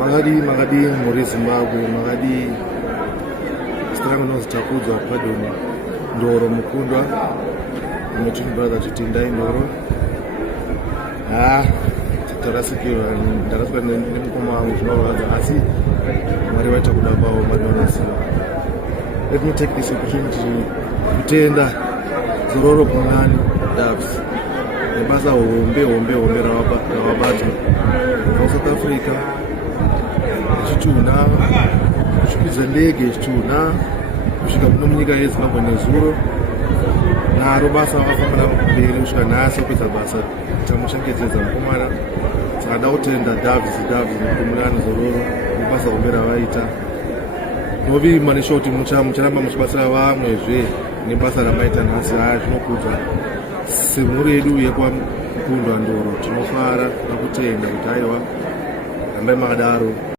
Makadi muri Zimbabwe, makadi stranga nozitakudzwa pardon Ndoro Mukundwa twin brother Chitindai Ndoro. Tarasikirwa nemukoma wangu zvinorwadza, asi Mwari vaita kuda kwavo madonasiwa. Let me take this opportunity kutenda Zororo Pumlani Doves nebasa hombe ravabata South Africa zvichitunha kuchikwidza ndege zvichitunha kusvika muno munyika yeZimbabwe nezuro naro basa vakafambira mberi kusvika nhasi kuita basa tamuchengetedza mukomana. Saka da kutenda Davis Pumlani Zororo nebasa hombe ravaita novi maneshoti mucharamba muchibatsira vamwezve nebasa ramaita nhasi. Zvinokudza semhuri yedu yekwamukundwa Ndoro tinofara nekutenda kuti aiwa rambai makadaro.